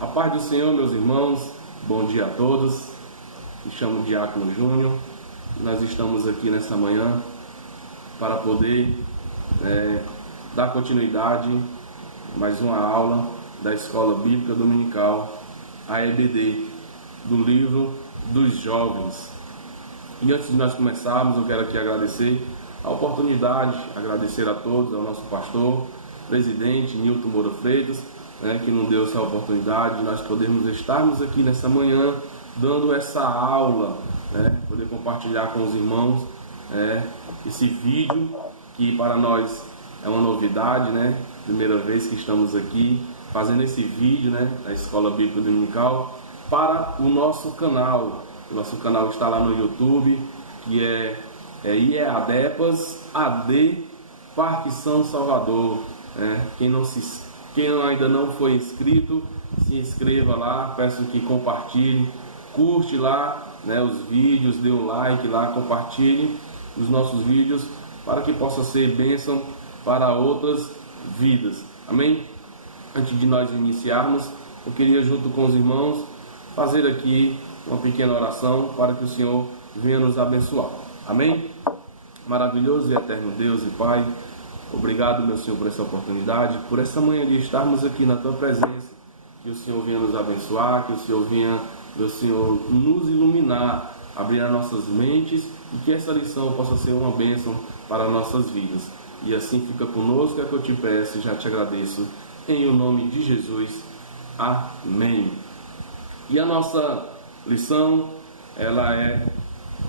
A paz do Senhor, meus irmãos, bom dia a todos. Me chamo Diácono Júnior. Nós estamos aqui nessa manhã para poder dar continuidade a mais uma aula da Escola Bíblica Dominical, a EBD, do livro dos jovens. E antes de nós começarmos, eu quero aqui agradecer a oportunidade, agradecer a todos, ao nosso pastor, presidente Nilton Moura Freitas, que nos deu essa oportunidade de nós podermos estarmos aqui nessa manhã, dando essa aula, poder compartilhar com os irmãos esse vídeo, que para nós é uma novidade, primeira vez que estamos aqui fazendo esse vídeo, da Escola Bíblica Dominical, para o nosso canal. O nosso canal está lá no YouTube, que é IEADEPAS AD Parque São Salvador. Quem ainda não foi inscrito, se inscreva lá, peço que compartilhe, curte lá os vídeos, dê um like lá, compartilhe os nossos vídeos, para que possa ser bênção para outras vidas. Amém? Antes de nós iniciarmos, eu queria, junto com os irmãos, fazer aqui uma pequena oração para que o Senhor venha nos abençoar. Amém? Maravilhoso e eterno Deus e Pai, obrigado, meu Senhor, por essa oportunidade, por essa manhã de estarmos aqui na Tua presença. Que o Senhor venha nos abençoar, que o Senhor venha, meu Senhor, nos iluminar, abrir as nossas mentes, e que essa lição possa ser uma bênção para nossas vidas. E assim fica conosco, é que eu te peço e já te agradeço, em o nome de Jesus. Amém. E a nossa lição, ela é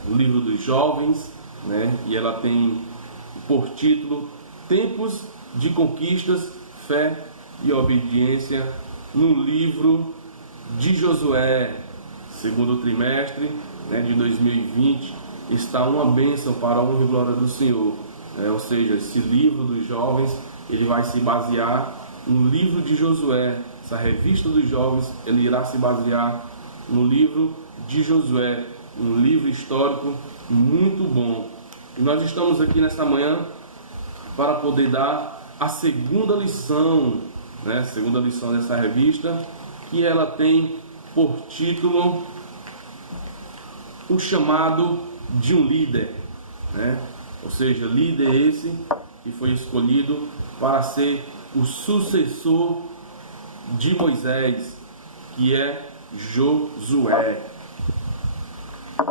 o livro dos jovens, e ela tem por título Tempos de Conquistas, Fé e Obediência, no livro de Josué. Segundo trimestre de 2020, está uma bênção para a honra e glória do Senhor. Ou seja, esse livro dos jovens, ele vai se basear no livro de Josué. Essa revista dos jovens, ele irá se basear no livro de Josué, um livro histórico muito bom. E nós estamos aqui nessa manhã para poder dar a segunda lição, segunda lição dessa revista, que ela tem por título O Chamado de um Líder, ou seja, líder esse que foi escolhido para ser o sucessor de Moisés, que é Josué.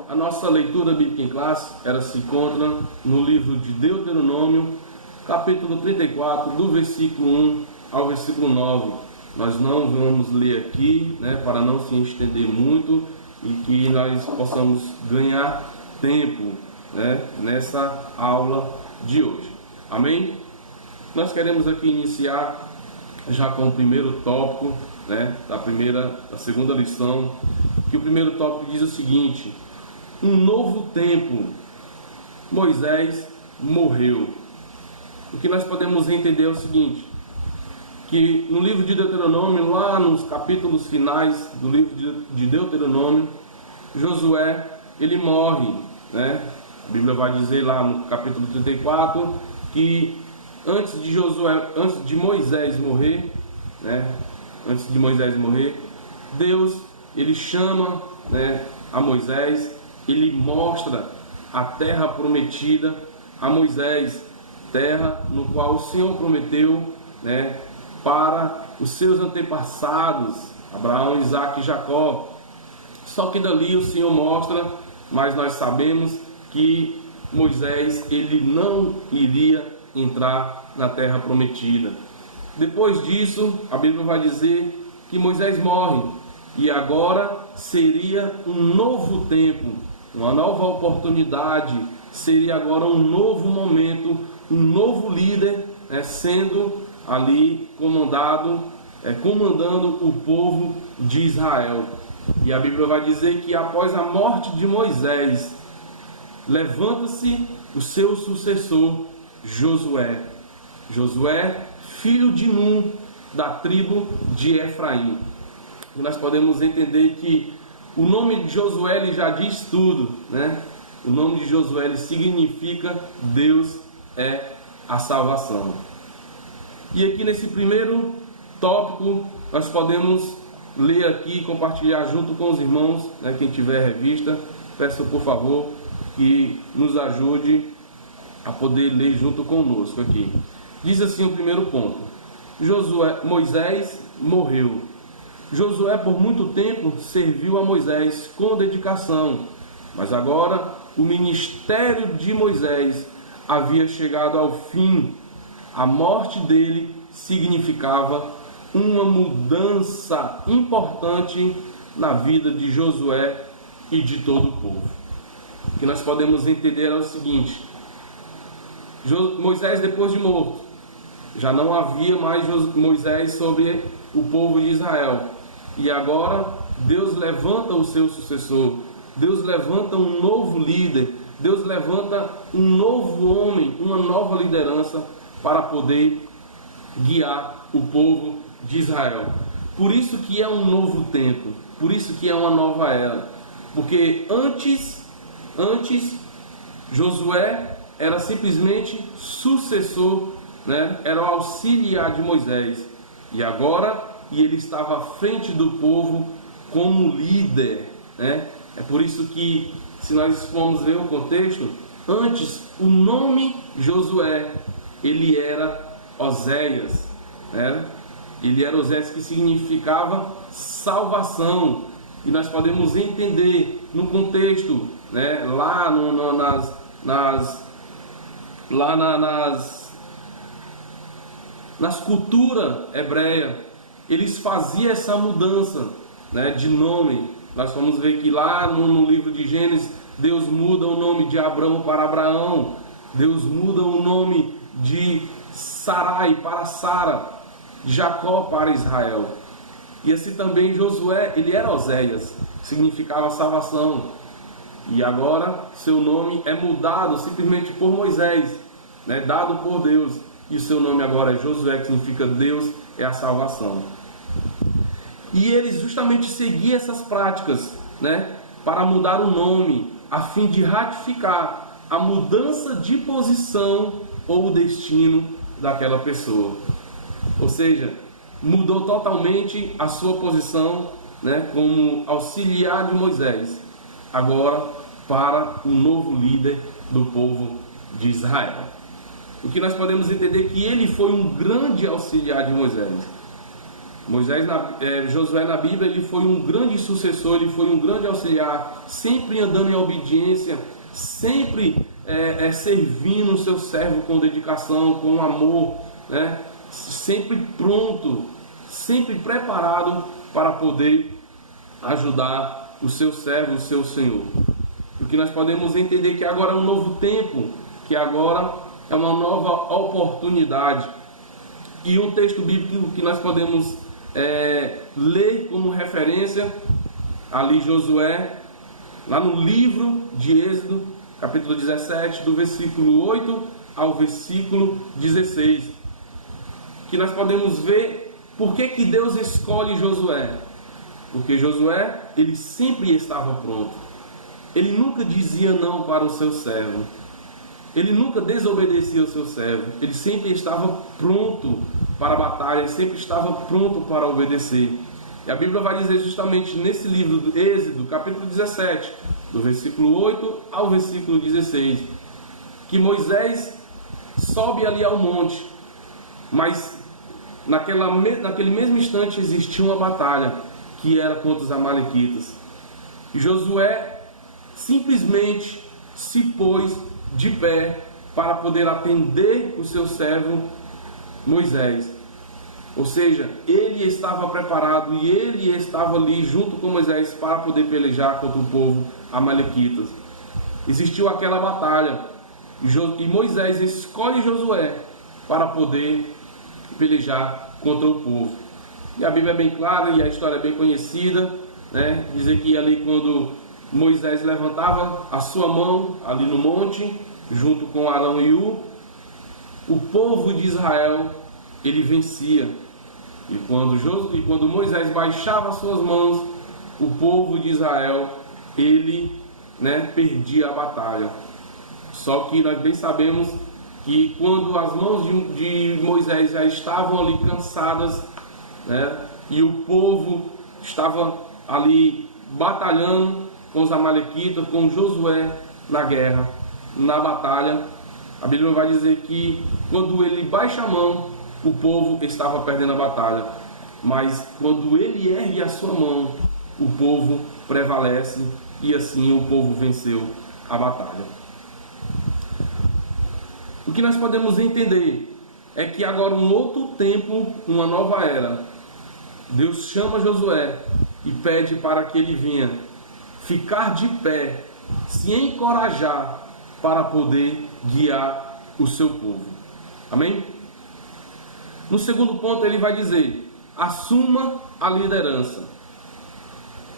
A nossa leitura bíblica em classe, ela se encontra no livro de Deuteronômio, capítulo 34, do versículo 1 ao versículo 9. Nós não vamos ler aqui, para não se estender muito e que nós possamos ganhar tempo, nessa aula de hoje. Amém? Nós queremos aqui iniciar já com o primeiro tópico, da segunda lição, que o primeiro tópico diz o seguinte: um novo tempo. Moisés morreu. O que nós podemos entender é o seguinte, que no livro de Deuteronômio, lá nos capítulos finais do livro de Deuteronômio, Josué, ele morre, A Bíblia vai dizer lá no capítulo 34, que antes de Moisés morrer, Deus, ele chama, a Moisés, ele mostra a terra prometida a Moisés, terra no qual o Senhor prometeu, para os seus antepassados, Abraão, Isaque e Jacó. Só que dali o Senhor mostra, mas nós sabemos que Moisés, ele não iria entrar na terra prometida. Depois disso, a Bíblia vai dizer que Moisés morre, e agora seria um novo tempo, uma nova oportunidade, seria agora um novo momento, um novo líder sendo ali comandando o povo de Israel. E a Bíblia vai dizer que após a morte de Moisés, levanta-se o seu sucessor, Josué. Josué, filho de Nun, da tribo de Efraim. E nós podemos entender que o nome de Josué, ele já diz tudo, O nome de Josué, ele significa Deus é a salvação. E aqui nesse primeiro tópico, nós podemos ler aqui e compartilhar junto com os irmãos, né, quem tiver revista, peço por favor que nos ajude a poder ler junto conosco aqui. Diz assim o primeiro ponto: Moisés morreu. Josué por muito tempo serviu a Moisés com dedicação, mas agora o ministério de Moisés havia chegado ao fim. A morte dele significava uma mudança importante na vida de Josué e de todo o povo. O que nós podemos entender é o seguinte: Moisés, depois de morto, já não havia mais Moisés sobre o povo de Israel, e agora Deus levanta o seu sucessor, Deus levanta um novo líder, Deus levanta um novo homem, uma nova liderança para poder guiar o povo de Israel. Por isso que é um novo tempo, por isso que é uma nova era, porque antes Josué era simplesmente sucessor, né? Era o auxiliar de Moisés, e agora ele estava à frente do povo como líder, né? É por isso que, se nós formos ver o contexto, antes o nome Josué, ele era Oséias, né? Ele era Oséias, que significava salvação, e nós podemos entender no contexto, né? Lá nas culturas hebreias, eles faziam essa mudança, né, de nome. Nós vamos ver que lá no livro de Gênesis, Deus muda o nome de Abrão para Abraão, Deus muda o nome de Sarai para Sara, de Jacó para Israel. E assim também Josué, ele era Oséias, que significava salvação, e agora seu nome é mudado simplesmente por Moisés, né, dado por Deus, e o seu nome agora é Josué, que significa Deus é a salvação. E eles justamente seguiam essas práticas, né, para mudar o nome, a fim de ratificar a mudança de posição ou o destino daquela pessoa. Ou seja, mudou totalmente a sua posição, né, como auxiliar de Moisés, agora para o novo líder do povo de Israel. O que nós podemos entender é que ele foi um grande auxiliar de Moisés. Josué na Bíblia, ele foi um grande sucessor, ele foi um grande auxiliar, sempre andando em obediência, sempre servindo o seu servo com dedicação, com amor, né? Sempre pronto, sempre preparado para poder ajudar o seu servo, o seu Senhor. O que nós podemos entender que agora é um novo tempo, que agora é uma nova oportunidade. E um texto bíblico que nós podemos ler como referência, ali Josué, lá no livro de Êxodo, capítulo 17, do versículo 8 ao versículo 16, que nós podemos ver por que Deus escolhe Josué. Porque Josué, ele sempre estava pronto, ele nunca dizia não para o seu servo, ele nunca desobedecia ao seu servo, ele sempre estava pronto para a batalha, ele sempre estava pronto para obedecer. E a Bíblia vai dizer justamente nesse livro do Êxodo, capítulo 17, do versículo 8 ao versículo 16, que Moisés sobe ali ao monte, mas naquele mesmo instante existia uma batalha, que era contra os amalequitas. E Josué simplesmente se pôs de pé para poder atender o seu servo Moisés. Ou seja, ele estava preparado e ele estava ali junto com Moisés para poder pelejar contra o povo amalequitas. Existiu aquela batalha e Moisés escolhe Josué para poder pelejar contra o povo. E a Bíblia é bem clara e a história é bem conhecida, né? Dizer que ali, quando Moisés levantava a sua mão ali no monte, junto com Arão e o povo de Israel, ele vencia. E quando Moisés baixava as suas mãos, o povo de Israel, ele, né, perdia a batalha. Só que nós bem sabemos que quando as mãos de Moisés já estavam ali cansadas, né, e o povo estava ali batalhando com os amalequitas, com Josué na guerra, na batalha. A Bíblia vai dizer que quando ele baixa a mão, o povo estava perdendo a batalha. Mas quando ele ergue a sua mão, o povo prevalece e assim o povo venceu a batalha. O que nós podemos entender é que agora um outro tempo, uma nova era. Deus chama Josué e pede para que ele venha ficar de pé, se encorajar para poder guiar o seu povo. Amém? No segundo ponto ele vai dizer: assuma a liderança.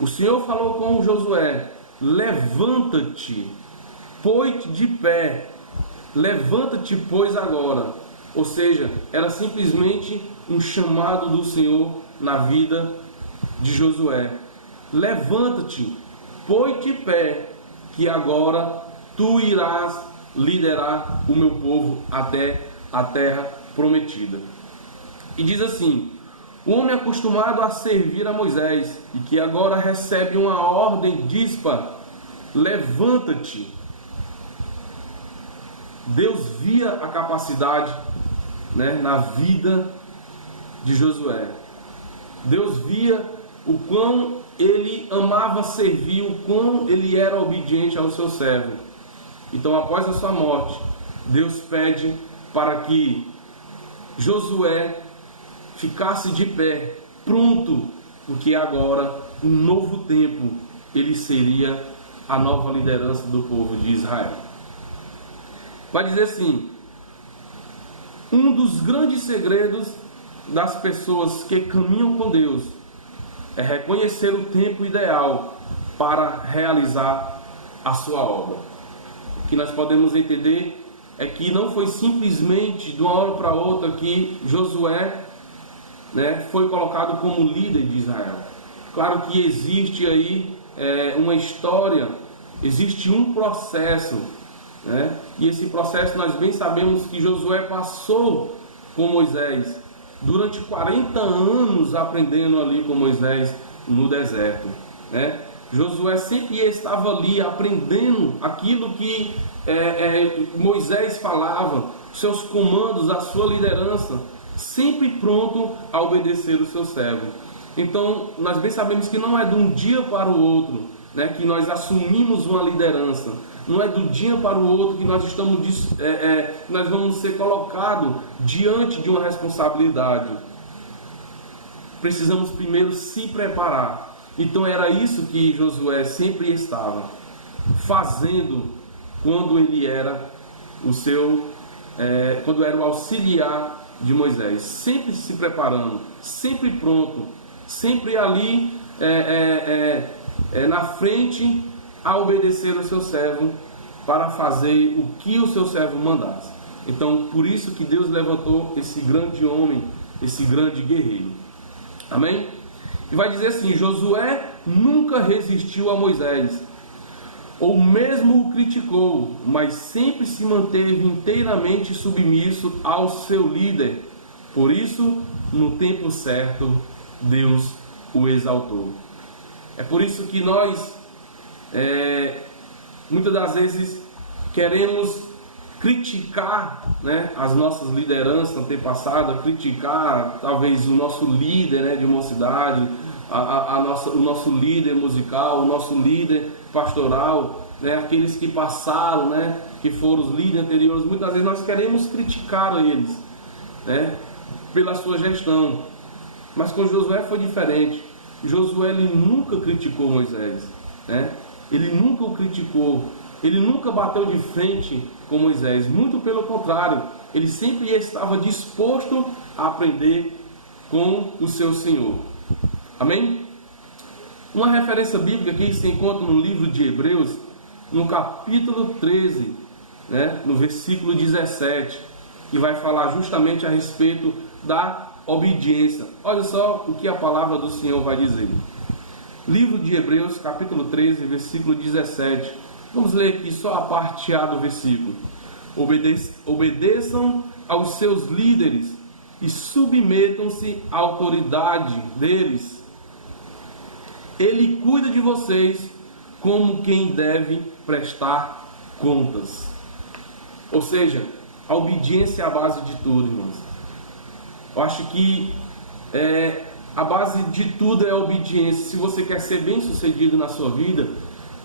O Senhor falou com Josué: levanta-te, põe-te de pé, levanta-te, pois agora. Ou seja, era simplesmente um chamado do Senhor na vida de Josué. Levanta-te, põe-te de pé, que agora tu irás liderar o meu povo até a terra prometida. E diz assim: o homem acostumado a servir a Moisés e que agora recebe uma ordem díspara: levanta-te. Deus via a capacidade, na vida de Josué. Deus via o quão ele amava servir, o quão ele era obediente ao seu servo. Então, após a sua morte, Deus pede para que Josué ficasse de pé, pronto, porque agora, um novo tempo, ele seria a nova liderança do povo de Israel. Vai dizer assim: um dos grandes segredos das pessoas que caminham com Deus é reconhecer o tempo ideal para realizar a sua obra. O que nós podemos entender é que não foi simplesmente de uma hora para outra que Josué foi colocado como líder de Israel. Claro que existe aí uma história, existe um processo, e esse processo nós bem sabemos que Josué passou com Moisés durante 40 anos aprendendo ali com Moisés no deserto. Josué sempre estava ali aprendendo aquilo que Moisés falava, seus comandos, a sua liderança, sempre pronto a obedecer o seu servo. Então, nós bem sabemos que não é de um dia para o outro que nós assumimos uma liderança. Não é do dia para o outro que nós nós vamos ser colocados diante de uma responsabilidade. Precisamos primeiro se preparar. Então era isso que Josué sempre estava fazendo quando ele era quando era o auxiliar de Moisés, sempre se preparando, sempre pronto, sempre ali na frente a obedecer ao seu servo para fazer o que o seu servo mandasse. Então, por isso que Deus levantou esse grande homem, esse grande guerreiro. Amém? E vai dizer assim: Josué nunca resistiu a Moisés, ou mesmo o criticou, mas sempre se manteve inteiramente submisso ao seu líder. Por isso, no tempo certo, Deus o exaltou. É por isso que nós muitas das vezes queremos criticar as nossas lideranças antepassadas, criticar talvez o nosso líder de mocidade, o nosso líder musical, o nosso líder pastoral, aqueles que passaram, que foram os líderes anteriores. Muitas vezes nós queremos criticar eles pela sua gestão, mas com Josué foi diferente. Josué ele nunca criticou Moisés, ele nunca o criticou, ele nunca bateu de frente com Moisés, muito pelo contrário, ele sempre estava disposto a aprender com o seu Senhor. Amém? Uma referência bíblica que se encontra no livro de Hebreus, no capítulo 13, no versículo 17, que vai falar justamente a respeito da obediência. Olha só o que a palavra do Senhor vai dizer. Livro de Hebreus, capítulo 13, versículo 17. Vamos ler aqui só a parte A do versículo. Obedeçam aos seus líderes e submetam-se à autoridade deles. Ele cuida de vocês como quem deve prestar contas. Ou seja, a obediência é a base de tudo, irmãos. Eu acho que a base de tudo é a obediência. Se você quer ser bem sucedido na sua vida,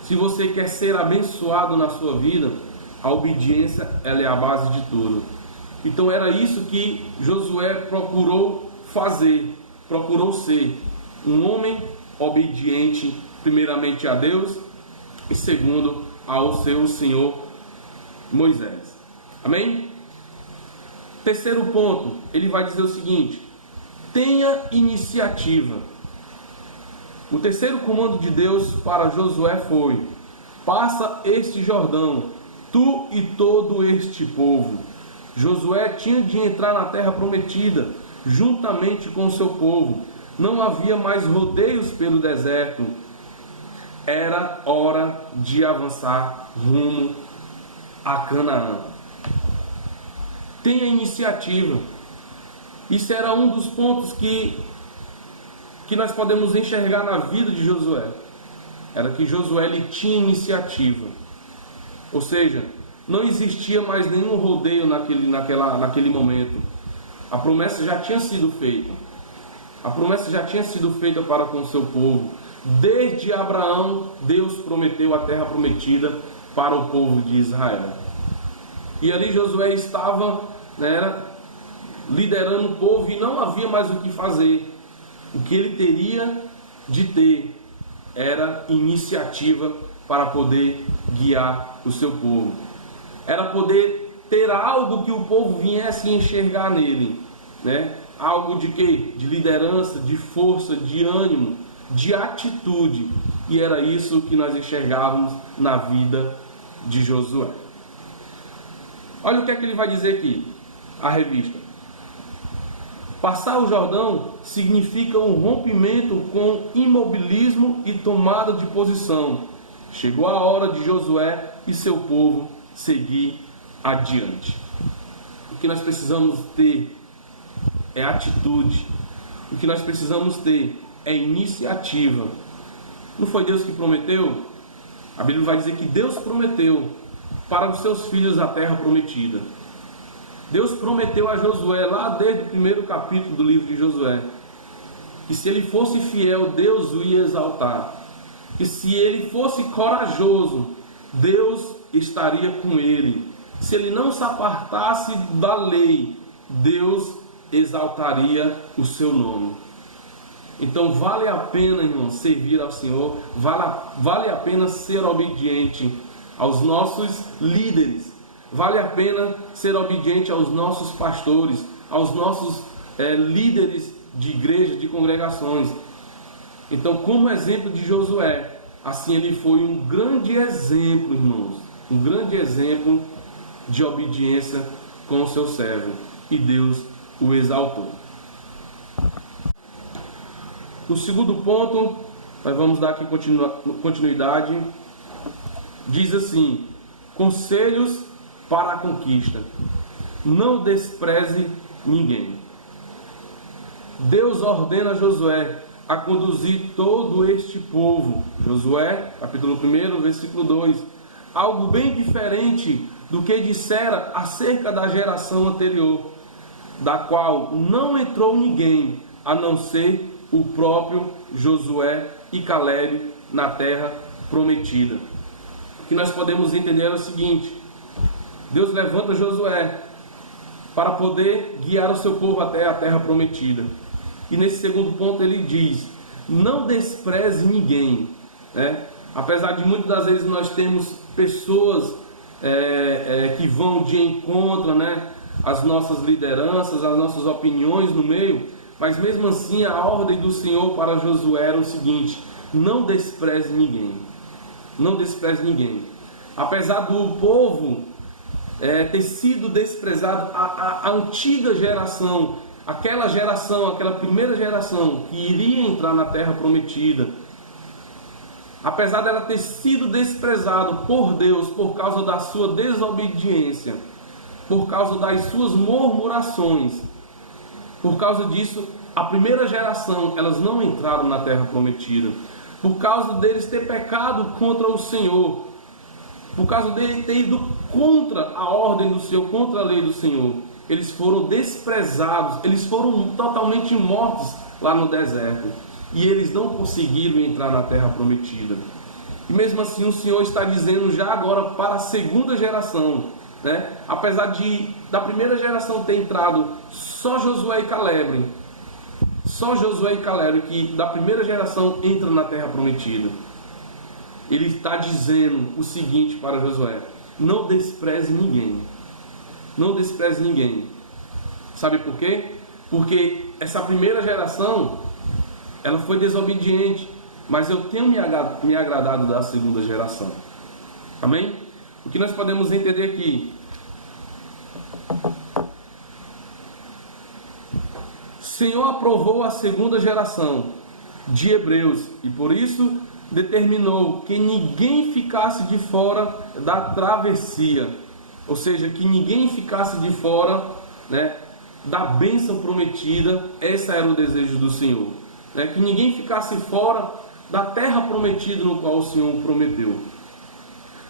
se você quer ser abençoado na sua vida, a obediência ela é a base de tudo. Então era isso que Josué procurou fazer, procurou ser um homem obediente, primeiramente a Deus e segundo ao seu Senhor Moisés. Amém? Terceiro ponto, ele vai dizer o seguinte: tenha iniciativa. O terceiro comando de Deus para Josué foi: passa este Jordão, tu e todo este povo. Josué tinha de entrar na terra prometida, juntamente com o seu povo. Não havia mais rodeios pelo deserto. Era hora de avançar rumo a Canaã. Tenha iniciativa. Isso era um dos pontos que nós podemos enxergar na vida de Josué. Era que Josué ele tinha iniciativa. Ou seja, não existia mais nenhum rodeio naquele momento. A promessa já tinha sido feita. A promessa já tinha sido feita para com o seu povo. Desde Abraão, Deus prometeu a terra prometida para o povo de Israel. E ali Josué estava, liderando o povo e não havia mais o que fazer. O que ele teria de ter era iniciativa para poder guiar o seu povo. Era poder ter algo que o povo viesse enxergar nele, algo de quê? De liderança, de força, de ânimo, de atitude. E era isso que nós enxergávamos na vida de Josué. Olha o que é que ele vai dizer aqui, a revista. Passar o Jordão significa um rompimento com imobilismo e tomada de posição. Chegou a hora de Josué e seu povo seguir adiante. O que nós precisamos ter é atitude. O que nós precisamos ter é iniciativa. Não foi Deus que prometeu? A Bíblia vai dizer que Deus prometeu para os seus filhos a terra prometida. Deus prometeu a Josué, lá desde o primeiro capítulo do livro de Josué, que se ele fosse fiel, Deus o ia exaltar. Que se ele fosse corajoso, Deus estaria com ele. Se ele não se apartasse da lei, Deus exaltaria o seu nome. Então vale a pena, irmão, servir ao Senhor, vale a pena ser obediente aos nossos líderes, vale a pena ser obediente aos nossos pastores, aos nossos líderes de igreja, de congregações. Então, como exemplo de Josué, assim ele foi um grande exemplo, irmãos, um grande exemplo de obediência com o seu servo, e Deus o exaltou. No segundo ponto, nós vamos dar aqui continuidade. Diz assim: conselhos para a conquista. Não despreze ninguém. Deus ordena a Josué a conduzir todo este povo. Josué, capítulo 1, versículo 2. Algo bem diferente do que dissera acerca da geração anterior, da qual não entrou ninguém, a não ser o próprio Josué e Calebe na terra prometida. O que nós podemos entender é o seguinte: Deus levanta Josué para poder guiar o seu povo até a terra prometida. E nesse segundo ponto ele diz: não despreze ninguém. Apesar de muitas das vezes nós temos pessoas que vão de encontro, às nossas lideranças, às nossas opiniões no meio, mas mesmo assim a ordem do Senhor para Josué era o seguinte: não despreze ninguém. Não despreze ninguém. Apesar do povo ter sido desprezado, a antiga geração, aquela primeira geração que iria entrar na terra prometida, apesar dela ter sido desprezada por Deus por causa da sua desobediência, por causa das suas murmurações, por causa disso, a primeira geração, elas não entraram na terra prometida. por causa deles ter pecado contra o Senhor, por causa dele ter ido contra a ordem do Senhor, contra a lei do Senhor, eles foram desprezados, eles foram totalmente mortos lá no deserto, e eles não conseguiram entrar na terra prometida. E mesmo assim o Senhor está dizendo já agora para a segunda geração, né? Apesar da primeira geração ter entrado só Josué e Caleb, que da primeira geração entra na terra prometida. Ele está dizendo o seguinte para Josué: não despreze ninguém. Não despreze ninguém. Sabe por quê? Porque essa primeira geração, ela foi desobediente, mas eu tenho me agradado da segunda geração. Amém? O que nós podemos entender aqui? O Senhor aprovou a segunda geração de hebreus e por isso determinou que ninguém ficasse de fora da travessia, ou seja, que ninguém ficasse de fora, né, da bênção prometida. Esse era o desejo do Senhor, né, que ninguém ficasse fora da terra prometida no qual o Senhor prometeu.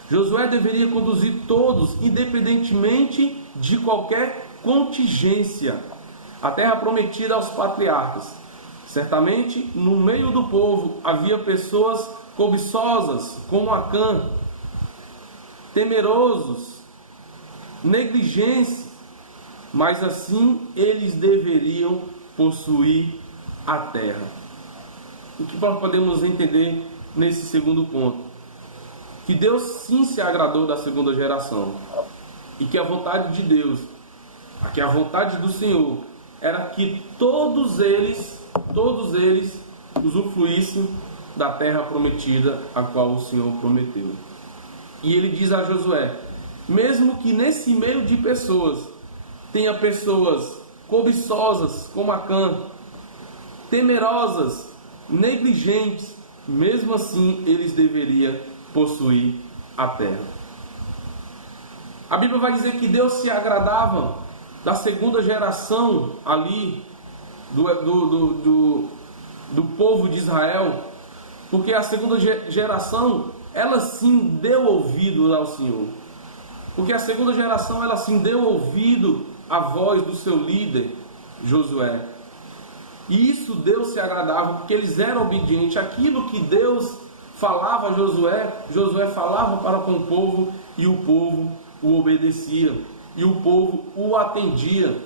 Josué deveria conduzir todos, independentemente de qualquer contingência, a terra prometida aos patriarcas. Certamente, no meio do povo havia pessoas cobiçosas, como Acã, temerosos, negligentes, mas assim eles deveriam possuir a terra. O que nós podemos entender nesse segundo ponto? Que Deus sim se agradou da segunda geração, e que a vontade de Deus, que a vontade do Senhor, era que todos eles usufruíssem da terra prometida, a qual o Senhor prometeu. E ele diz a Josué: mesmo que nesse meio de pessoas tenha pessoas cobiçosas como Acã, temerosas, negligentes, mesmo assim eles deveriam possuir a terra. A Bíblia vai dizer que Deus se agradava da segunda geração ali do povo de Israel, porque a segunda geração, ela sim deu ouvido ao Senhor, porque a segunda geração, ela sim deu ouvido à voz do seu líder Josué, e isso Deus se agradava, porque eles eram obedientes. Aquilo que Deus falava a Josué, Josué falava para com o povo, e o povo o obedecia, e o povo o atendia,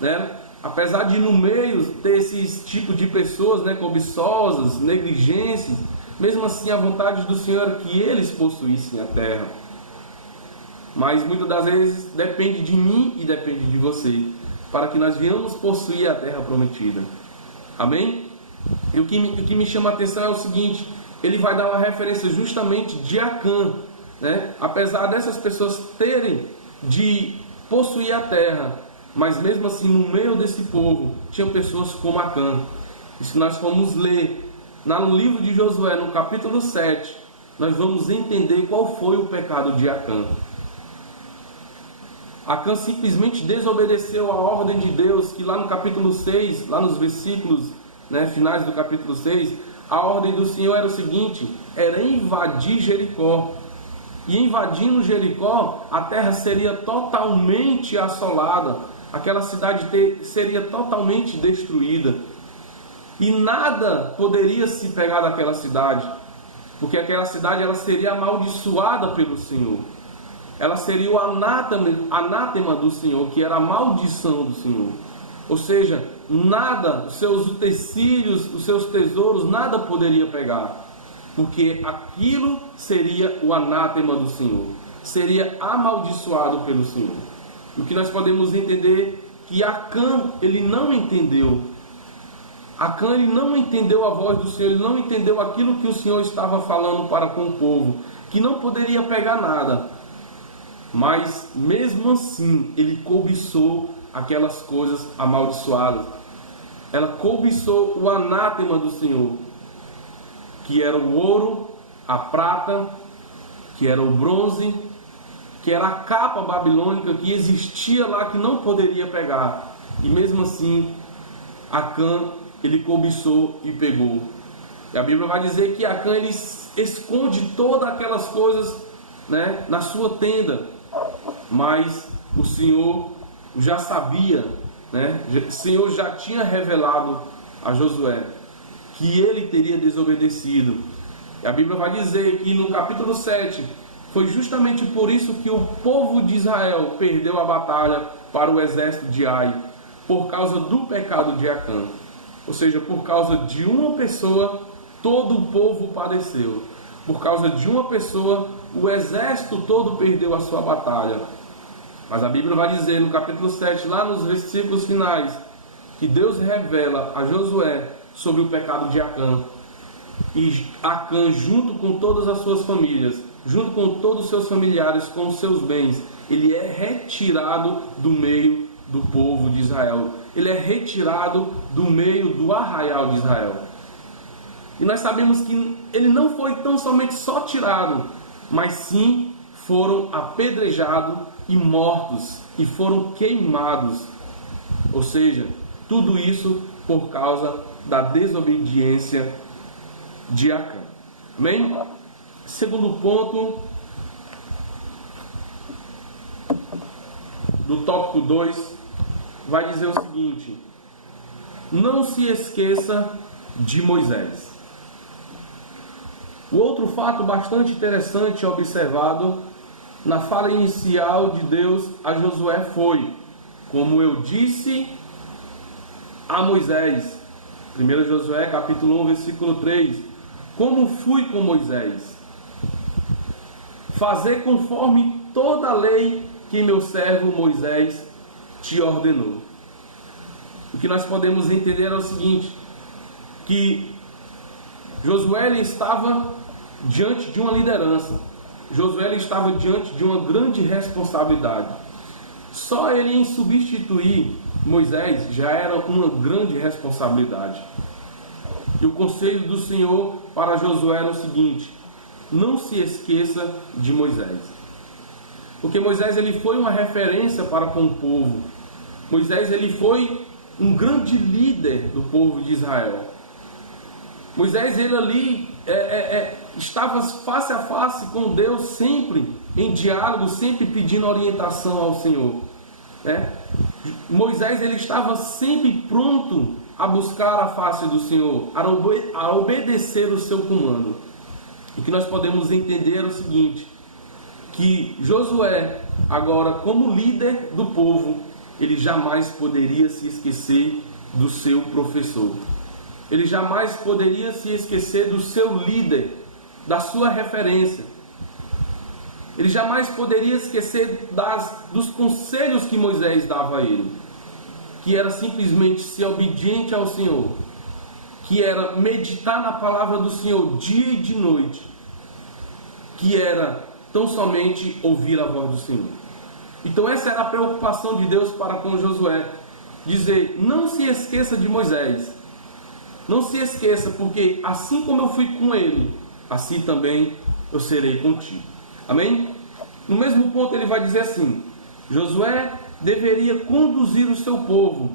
né? Apesar de no meio ter esses tipos de pessoas, né, cobiçosas, negligentes, mesmo assim a vontade do Senhor é que eles possuíssem a terra. Mas muitas das vezes depende de mim e depende de você, para que nós venhamos possuir a terra prometida. Amém? E o que me chama a atenção é o seguinte: ele vai dar uma referência justamente de Acã, né? Apesar dessas pessoas terem de possuir a terra, mas mesmo assim no meio desse povo tinham pessoas como Acã. E se nós formos ler no livro de Josué, no capítulo 7, nós vamos entender qual foi o pecado de Acã. Acã simplesmente desobedeceu a ordem de Deus, que lá no capítulo 6, lá nos versículos, né, finais do capítulo 6, a ordem do Senhor era o seguinte: era invadir Jericó. E invadindo Jericó, a terra seria totalmente assolada, aquela cidade seria totalmente destruída, e nada poderia se pegar daquela cidade, porque aquela cidade ela seria amaldiçoada pelo Senhor. Ela seria o anátema do Senhor, que era a maldição do Senhor. Ou seja, nada, os seus utensílios, os seus tesouros, nada poderia pegar, porque aquilo seria o anátema do Senhor, seria amaldiçoado pelo Senhor. O que nós podemos entender que Acã, ele não entendeu. Acã, ele não entendeu a voz do Senhor, ele não entendeu aquilo que o Senhor estava falando para com o povo, que não poderia pegar nada. Mas mesmo assim, ele cobiçou aquelas coisas amaldiçoadas. Ela cobiçou o anátema do Senhor, que era o ouro, a prata, que era o bronze, que era a capa babilônica que existia lá, que não poderia pegar. E mesmo assim, Acã, ele cobiçou e pegou. E a Bíblia vai dizer que Acã ele esconde todas aquelas coisas, né, na sua tenda. Mas o Senhor já sabia, né? O Senhor já tinha revelado a Josué que ele teria desobedecido. E a Bíblia vai dizer que no capítulo 7, foi justamente por isso que o povo de Israel perdeu a batalha para o exército de Ai, por causa do pecado de Acã. Ou seja, por causa de uma pessoa, todo o povo padeceu. Por causa de uma pessoa, o exército todo perdeu a sua batalha. Mas a Bíblia vai dizer no capítulo 7, lá nos versículos finais, que Deus revela a Josué sobre o pecado de Acã. E Acã, junto com todas as suas famílias, junto com todos os seus familiares, com os seus bens, ele é retirado do meio do povo de Israel. Ele é retirado do meio do arraial de Israel. E nós sabemos que ele não foi tão somente só tirado, mas sim foram apedrejados e mortos, e foram queimados. Ou seja, tudo isso por causa da desobediência de Acã. Amém? Segundo ponto do tópico 2 vai dizer o seguinte: não se esqueça de Moisés. O outro fato bastante interessante observado na fala inicial de Deus a Josué foi: como eu disse a Moisés. 1 Josué capítulo 1, versículo 3. Como fui com Moisés? Fazer conforme toda a lei que meu servo Moisés te ordenou. O que nós podemos entender é o seguinte: que Josué estava diante de uma liderança. Josué estava diante de uma grande responsabilidade. Só ele em substituir Moisés já era uma grande responsabilidade. E o conselho do Senhor para Josué era o seguinte: não se esqueça de Moisés. Porque Moisés ele foi uma referência para com o povo. Moisés ele foi um grande líder do povo de Israel. Moisés ele ali estava face a face com Deus, sempre em diálogo, sempre pedindo orientação ao Senhor. Moisés ele estava sempre pronto a buscar a face do Senhor, a obedecer o seu comando. E que nós podemos entender o seguinte: que Josué, agora como líder do povo, ele jamais poderia se esquecer do seu professor. Ele jamais poderia se esquecer do seu líder, da sua referência. Ele jamais poderia esquecer dos conselhos que Moisés dava a ele, que era simplesmente ser obediente ao Senhor, que era meditar na palavra do Senhor dia e de noite, que era tão somente ouvir a voz do Senhor. Então essa era a preocupação de Deus para com Josué, dizer: não se esqueça de Moisés. Não se esqueça, porque assim como eu fui com ele, assim também eu serei contigo. Amém? No mesmo ponto ele vai dizer assim: Josué deveria conduzir o seu povo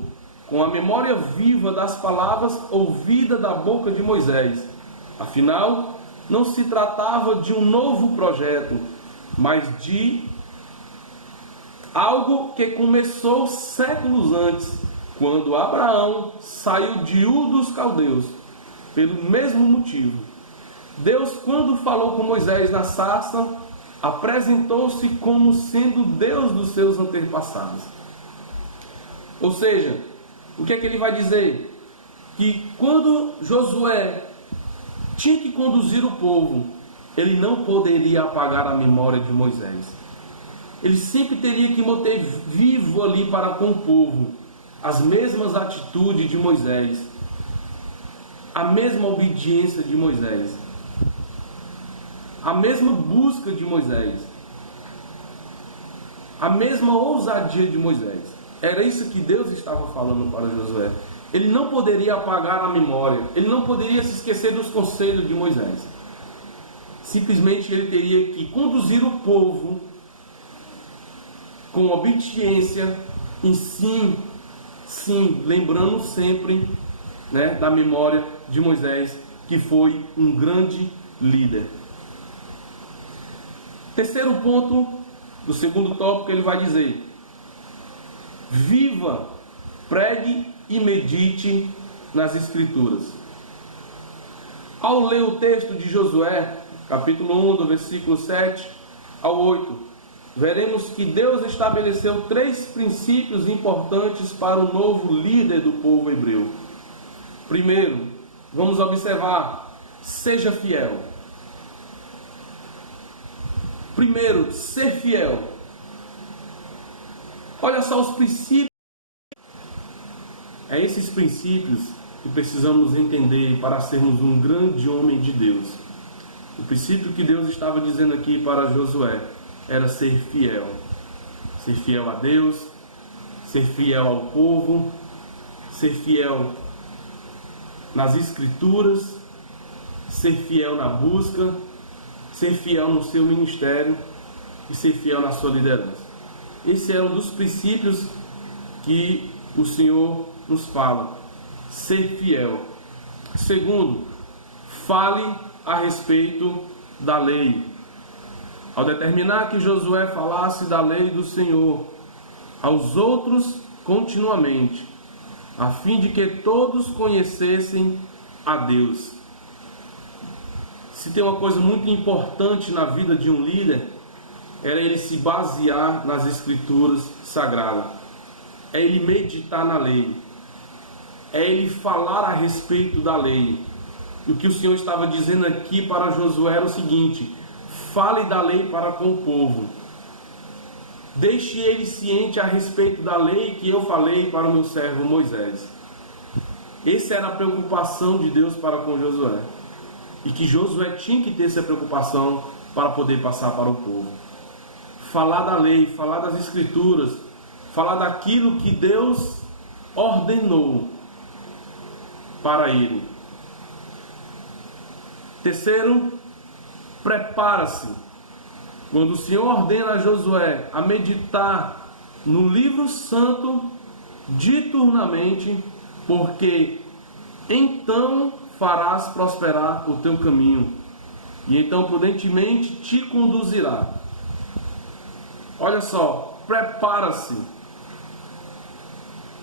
com a memória viva das palavras ouvidas da boca de Moisés. Afinal, não se tratava de um novo projeto, mas de algo que começou séculos antes, quando Abraão saiu de Ur dos Caldeus, pelo mesmo motivo. Deus, quando falou com Moisés na sarça, apresentou-se como sendo Deus dos seus antepassados. Ou seja, o que é que ele vai dizer? Que quando Josué tinha que conduzir o povo, ele não poderia apagar a memória de Moisés. Ele sempre teria que manter vivo ali para com o povo as mesmas atitudes de Moisés, a mesma obediência de Moisés, a mesma busca de Moisés, a mesma ousadia de Moisés. Era isso que Deus estava falando para Josué. Ele não poderia apagar a memória, ele não poderia se esquecer dos conselhos de Moisés. Simplesmente ele teria que conduzir o povo com obediência, sim, lembrando sempre, da memória de Moisés, que foi um grande líder. Terceiro ponto do segundo tópico, ele vai dizer: viva, pregue e medite nas Escrituras. Ao ler o texto de Josué, capítulo 1, do versículo 7 ao 8, veremos que Deus estabeleceu 3 princípios importantes para o novo líder do povo hebreu. Primeiro, vamos observar: seja fiel. Primeiro, ser fiel. Olha só os princípios. É esses princípios que precisamos entender para sermos um grande homem de Deus. O princípio que Deus estava dizendo aqui para Josué era ser fiel. Ser fiel a Deus, ser fiel ao povo, ser fiel nas Escrituras, ser fiel na busca, ser fiel no seu ministério e ser fiel na sua liderança. Esse é um dos princípios que o Senhor nos fala: ser fiel. Segundo, fale a respeito da lei. Ao determinar que Josué falasse da lei do Senhor aos outros continuamente, a fim de que todos conhecessem a Deus. Se tem uma coisa muito importante na vida de um líder, era ele se basear nas Escrituras Sagradas. É ele meditar na lei. É ele falar a respeito da lei. E o que o Senhor estava dizendo aqui para Josué era o seguinte: fale da lei para com o povo. Deixe ele ciente a respeito da lei que eu falei para o meu servo Moisés. Essa era a preocupação de Deus para com Josué. E que Josué tinha que ter essa preocupação para poder passar para o povo. Falar da lei, falar das Escrituras, falar daquilo que Deus ordenou para ele. Terceiro, prepara-se. Quando o Senhor ordena a Josué a meditar no livro santo diuturnamente, porque então farás prosperar o teu caminho, e então prudentemente te conduzirá. Olha só, prepara-se.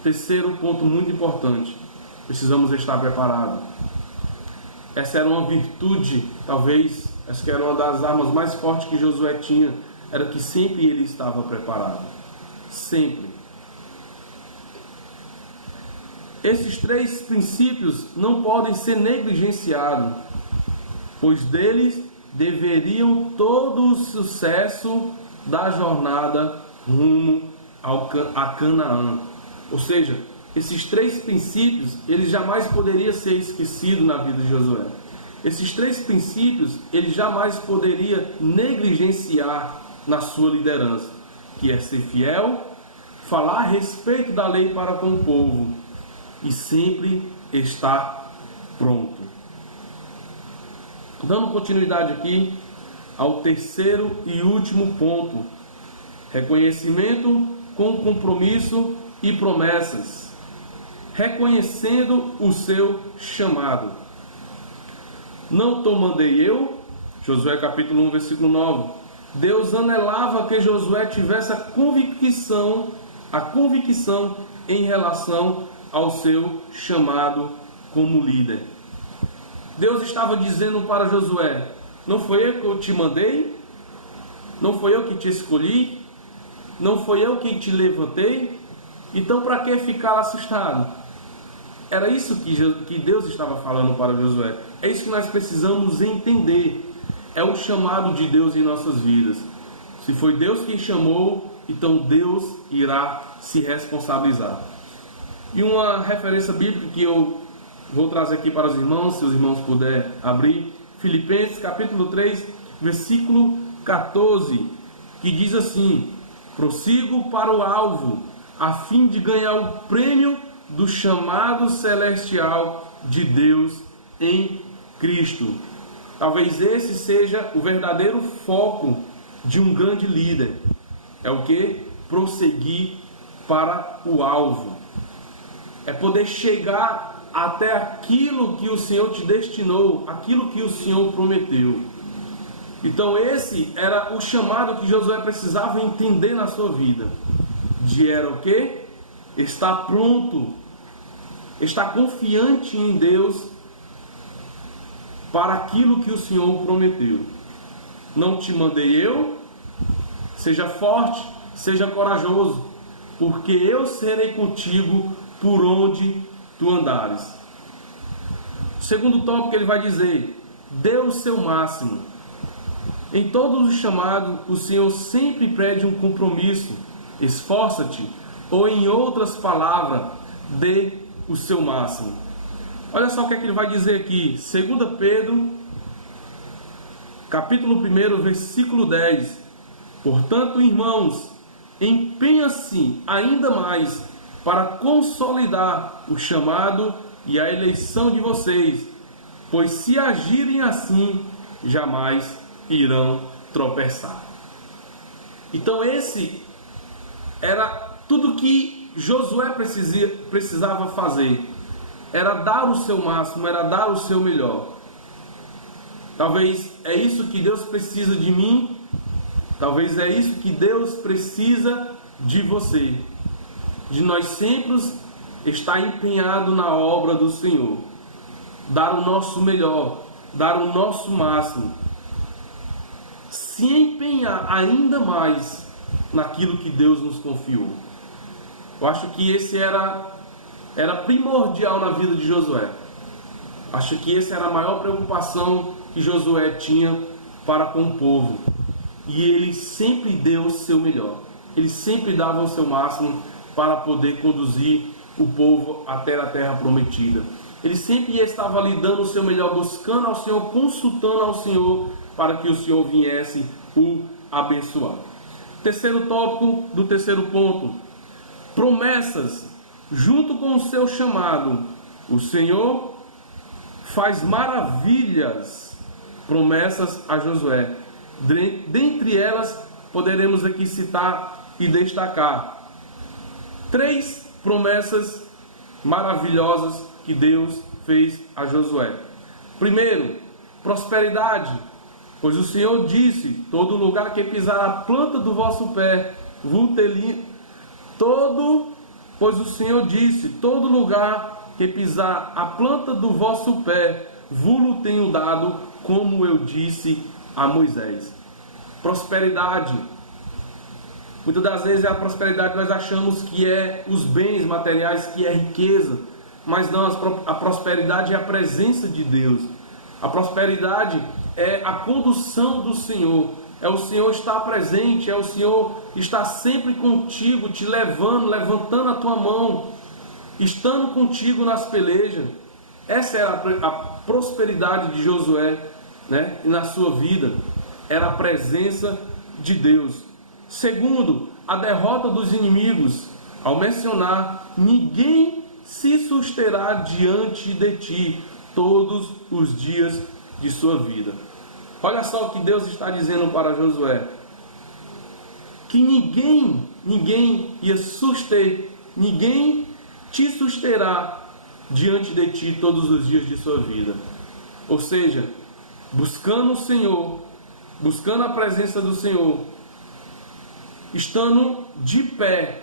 Terceiro ponto muito importante: precisamos estar preparados. Essa era uma virtude, talvez, essa que era uma das armas mais fortes que Josué tinha, era que sempre ele estava preparado. Sempre. Esses 3 princípios não podem ser negligenciados, pois deles deveriam todo o sucesso da jornada rumo a Canaã. Ou seja, esses 3 princípios, eles jamais poderiam ser esquecidos na vida de Josué. Esses 3 princípios, ele jamais poderia negligenciar na sua liderança, que é ser fiel, falar a respeito da lei para com o povo e sempre estar pronto. Dando continuidade aqui ao terceiro e último ponto: reconhecimento com compromisso e promessas. Reconhecendo o seu chamado. Não te mandei eu? Josué capítulo 1, versículo 9. Deus anelava que Josué tivesse a convicção em relação ao seu chamado como líder. Deus estava dizendo para Josué: não foi eu que eu te mandei? Não foi eu que te escolhi? Não foi eu que te levantei? Então para que ficar assustado? Era isso que Deus estava falando para Josué. É isso que nós precisamos entender. É o chamado de Deus em nossas vidas. Se foi Deus quem chamou, então Deus irá se responsabilizar. E uma referência bíblica que eu vou trazer aqui para os irmãos, se os irmãos puderem abrir, Filipenses capítulo 3, versículo 14, que diz assim: prossigo para o alvo, a fim de ganhar o prêmio do chamado celestial de Deus em Cristo. Talvez esse seja o verdadeiro foco de um grande líder. É o que? Prosseguir para o alvo. É poder chegar até aquilo que o Senhor te destinou, aquilo que o Senhor prometeu. Então esse era o chamado que Josué precisava entender na sua vida. Era o quê? Estar pronto, estar confiante em Deus para aquilo que o Senhor prometeu. Não te mandei eu? Seja forte, seja corajoso, porque eu serei contigo por onde tu andares. Segundo tópico, ele vai dizer: dê o seu máximo. Em todos os chamados, o Senhor sempre pede um compromisso. Esforça-te, ou em outras palavras, dê o seu máximo. Olha só o que é que ele vai dizer aqui. 2 Pedro, capítulo 1, versículo 10. Portanto, irmãos, empenha-se ainda mais para consolidar o chamado e a eleição de vocês, pois se agirem assim, jamais irão tropeçar. Então esse era tudo que Josué precisava fazer. Era dar o seu máximo, era dar o seu melhor. Talvez é isso que Deus precisa de mim, talvez é isso que Deus precisa de você. De nós sempre estar empenhado na obra do Senhor. Dar o nosso melhor, dar o nosso máximo. Se empenhar ainda mais naquilo que Deus nos confiou. Eu acho que esse era primordial na vida de Josué. Acho que essa era a maior preocupação que Josué tinha para com o povo. E ele sempre deu o seu melhor. Ele sempre dava o seu máximo para poder conduzir o povo até a terra prometida. Ele sempre estava ali dando o seu melhor, buscando ao Senhor, consultando ao Senhor, para que o Senhor viesse o abençoar. Terceiro tópico do terceiro ponto: promessas. Junto com o seu chamado, o Senhor faz maravilhas, promessas a Josué. Dentre elas, poderemos aqui citar e destacar 3 promessas maravilhosas que Deus fez a Josué. Primeiro, prosperidade, pois o Senhor disse: todo lugar que pisar a planta do vosso pé, pois o Senhor disse: todo lugar que pisar a planta do vosso pé, vos tenho dado, como eu disse a Moisés. Prosperidade. Muitas das vezes a prosperidade nós achamos que é os bens materiais, que é riqueza, mas não, a prosperidade é a presença de Deus. A prosperidade é a condução do Senhor. É o Senhor estar presente, é o Senhor estar sempre contigo, te levantando a tua mão, estando contigo nas pelejas. Essa era a prosperidade de Josué, né? E na sua vida era a presença de Deus. Segundo, a derrota dos inimigos. Ao mencionar: ninguém se susterá diante de ti todos os dias de sua vida. Olha só o que Deus está dizendo para Josué: que ninguém te susterá diante de ti todos os dias de sua vida. Ou seja, buscando o Senhor, buscando a presença do Senhor, estando de pé,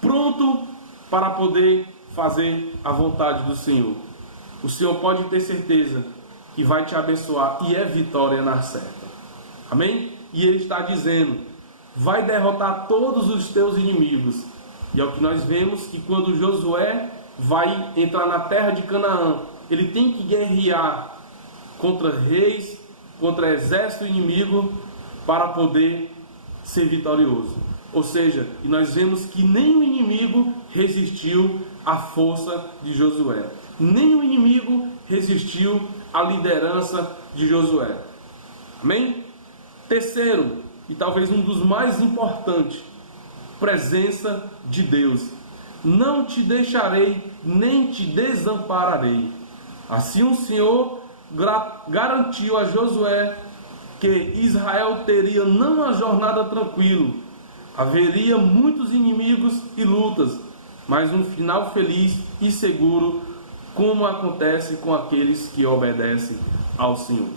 pronto para poder fazer a vontade do Senhor. O Senhor pode ter certeza que vai te abençoar e é vitória na certa. Amém? E Ele está dizendo: vai derrotar todos os teus inimigos. E é o que nós vemos, que quando Josué vai entrar na terra de Canaã, ele tem que guerrear contra reis, contra exército inimigo, para poder ser vitorioso. Ou seja, e nós vemos que nenhum inimigo resistiu à força de Josué. Nenhum inimigo resistiu à liderança de Josué. Amém? Terceiro, e talvez um dos mais importantes: presença de Deus. Não te deixarei, nem te desampararei. Assim o Senhor garantiu a Josué que Israel teria não uma jornada tranquila. Haveria muitos inimigos e lutas, mas um final feliz e seguro como acontece com aqueles que obedecem ao Senhor.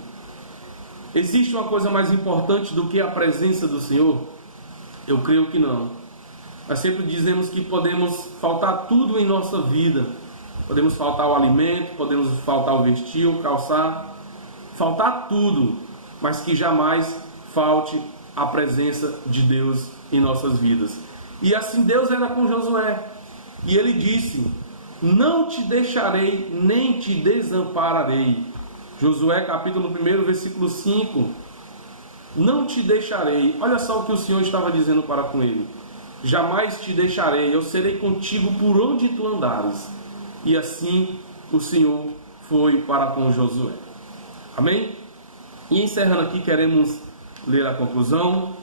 Existe uma coisa mais importante do que a presença do Senhor? Eu creio que não. Nós sempre dizemos que podemos faltar tudo em nossa vida. Podemos faltar o alimento, podemos faltar o vestir, o calçar, faltar tudo, mas que jamais falte a presença de Deus em nossas vidas. E assim Deus era com Josué. E ele disse: não te deixarei, nem te desampararei. Josué capítulo 1, versículo 5. Não te deixarei. Olha só o que o Senhor estava dizendo para com ele: jamais te deixarei, eu serei contigo por onde tu andares. E assim o Senhor foi para com Josué. Amém? E encerrando aqui, queremos ler a conclusão.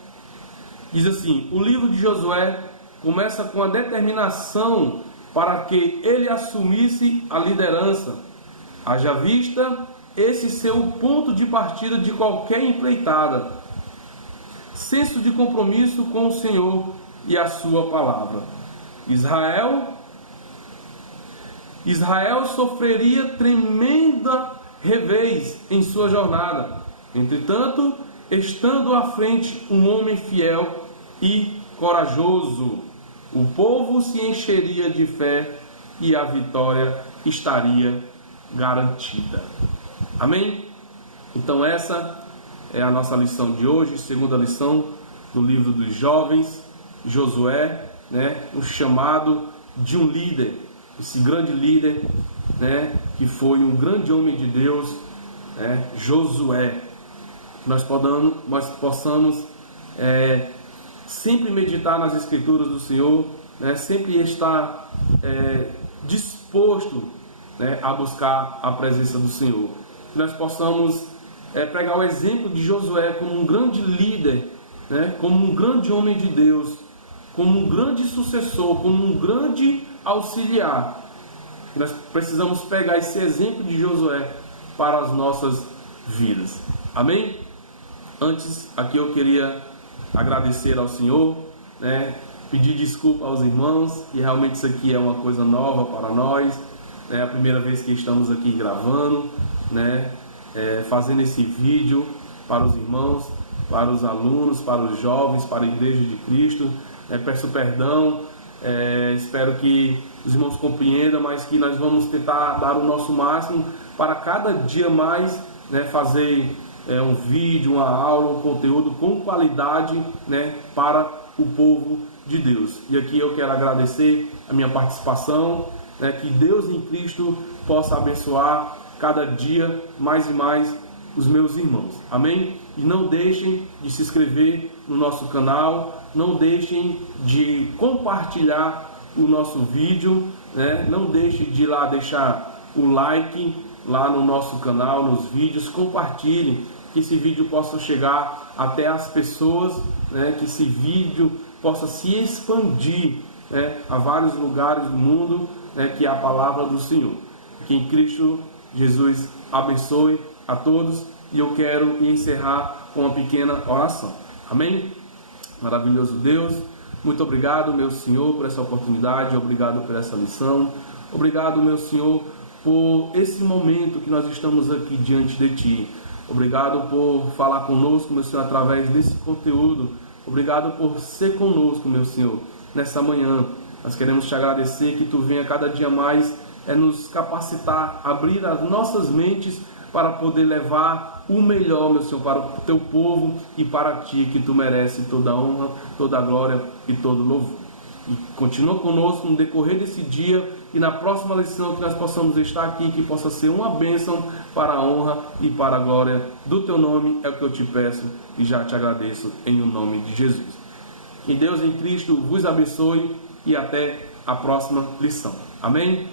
Diz assim: o livro de Josué começa com a determinação para que ele assumisse a liderança. Haja vista esse ser o ponto de partida de qualquer empreitada. Senso de compromisso com o Senhor e a sua palavra. Israel sofreria tremenda revés em sua jornada. Entretanto, estando à frente um homem fiel e corajoso, o povo se encheria de fé e a vitória estaria garantida. Amém? Então essa é a nossa lição de hoje, segunda lição do livro dos jovens, Josué, o chamado de um líder, esse grande líder, que foi um grande homem de Deus, Josué. Nós possamos sempre meditar nas Escrituras do Senhor, sempre estar disposto a buscar a presença do Senhor. Que nós possamos pegar o exemplo de Josué como um grande líder, como um grande homem de Deus, como um grande sucessor, como um grande auxiliar. Que nós precisamos pegar esse exemplo de Josué para as nossas vidas. Amém? Antes, aqui eu queria agradecer ao Senhor, pedir desculpa aos irmãos, que realmente isso aqui é uma coisa nova para nós, é a primeira vez que estamos aqui gravando, fazendo esse vídeo para os irmãos, para os alunos, para os jovens, para a Igreja de Cristo. Peço perdão, espero que os irmãos compreendam, mas que nós vamos tentar dar o nosso máximo para cada dia mais fazer um vídeo, uma aula, um conteúdo com qualidade para o povo de Deus. E aqui eu quero agradecer a minha participação, que Deus em Cristo possa abençoar cada dia mais e mais os meus irmãos. Amém? E não deixem de se inscrever no nosso canal, não deixem de compartilhar o nosso vídeo, não deixem de ir lá deixar o like lá no nosso canal, nos vídeos, compartilhem, que esse vídeo possa chegar até as pessoas, que esse vídeo possa se expandir a vários lugares do mundo, que é a palavra do Senhor. Que em Cristo Jesus abençoe a todos, e eu quero encerrar com uma pequena oração. Amém? Maravilhoso Deus, muito obrigado, meu Senhor, por essa oportunidade, obrigado por essa lição, obrigado, meu Senhor, por esse momento que nós estamos aqui diante de Ti. Obrigado por falar conosco, meu Senhor, através desse conteúdo. Obrigado por ser conosco, meu Senhor, nessa manhã. Nós queremos Te agradecer que Tu venha cada dia mais nos capacitar, abrir as nossas mentes para poder levar o melhor, meu Senhor, para o Teu povo e para Ti, que Tu mereces toda a honra, toda a glória e todo o louvor. E continua conosco no decorrer desse dia, e na próxima lição que nós possamos estar aqui, que possa ser uma bênção para a honra e para a glória do Teu nome, é o que eu Te peço e já Te agradeço em o nome de Jesus. Que Deus em Cristo vos abençoe e até a próxima lição. Amém?